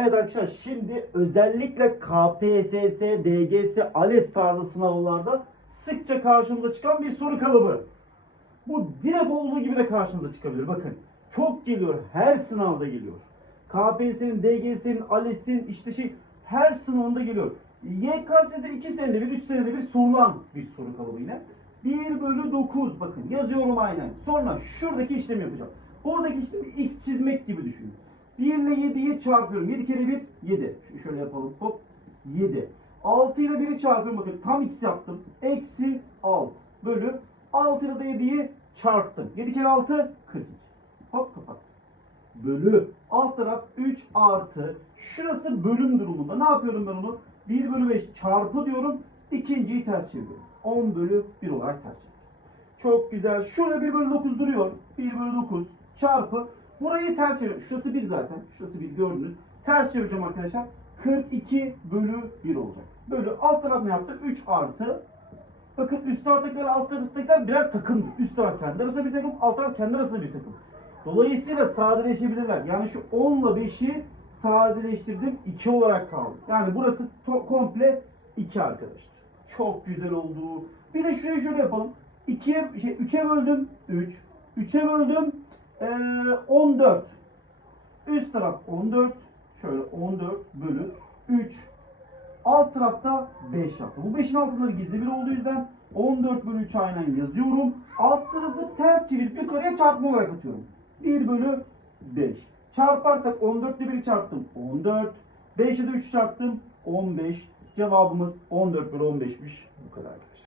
Evet arkadaşlar şimdi özellikle KPSS, DGS, ALES tarzı sınavlarda sıkça karşımıza çıkan bir soru kalıbı. Bu direkt olduğu gibi de karşınıza çıkabilir. Bakın çok geliyor. Her sınavda geliyor. KPSS'nin, DGS'nin, ALES'in işte şey her sınavında geliyor. YKS'de 2 senede bir, 3 senede bir sorulan bir soru kalıbı yine. 1 bölü 9 bakın yazıyorum aynen. Sonra şuradaki işlemi yapacağım. Buradaki işlemi x çizmek gibi düşünün. 1 ile 7'yi çarpıyorum. 7 kere 1 7. Şunu şöyle yapalım. Hop 7. 6 ile 1'i çarpıyorum. Bakın tam x yaptım. Eksi 6 bölü 6 ile de 7'yi çarptım. 7 kere 6 42. Hop kapat. Bölü alt taraf 3 artı. Şurası bölüm durumunda. Ne yapıyorum ben onu? 1 bölü 5 çarpı diyorum. İkinciyi ters çeviriyorum. 10 bölü 1 olarak ters çeviriyorum. Çok güzel. Şurada 1 bölü 9 duruyor. 1 bölü 9 çarpı. Burayı ters çeviriyorum. Şurası 1 zaten. Şurası 1 gördünüz. Ters çevireceğim arkadaşlar. 42 bölü 1 olacak. Bölü alt taraf ne yaptı? 3 artı. Bakın üst taraftakiler alt taraftakiler birer takım. Üst taraf kendi arasında bir takım, alt taraf kendi arasında bir takım. Dolayısıyla sadeleşebilirler. Yani şu 10 ile 5'i sadeleştirdim 2 olarak kaldı. Yani burası komple 2 arkadaşlar. Çok güzel oldu. Bir de şurayı şöyle yapalım. 2'ye şey 3'e böldüm 3. 3'e böldüm 14. Üst taraf 14. Şöyle 14 bölü 3. Alt tarafta 5 yaptı. Bu 5'in altında gizli bir olduğu yüzden 14 bölü 3 aynen yazıyorum. Alt tarafı ters çevirip yukarıya çarpma olarak atıyorum. 1 bölü 5. Çarparsak 14 ile 1'i çarptım. 14. 5 ile de 3 çarptım. 15. Cevabımız 14 bölü 15'miş. Bu kadar.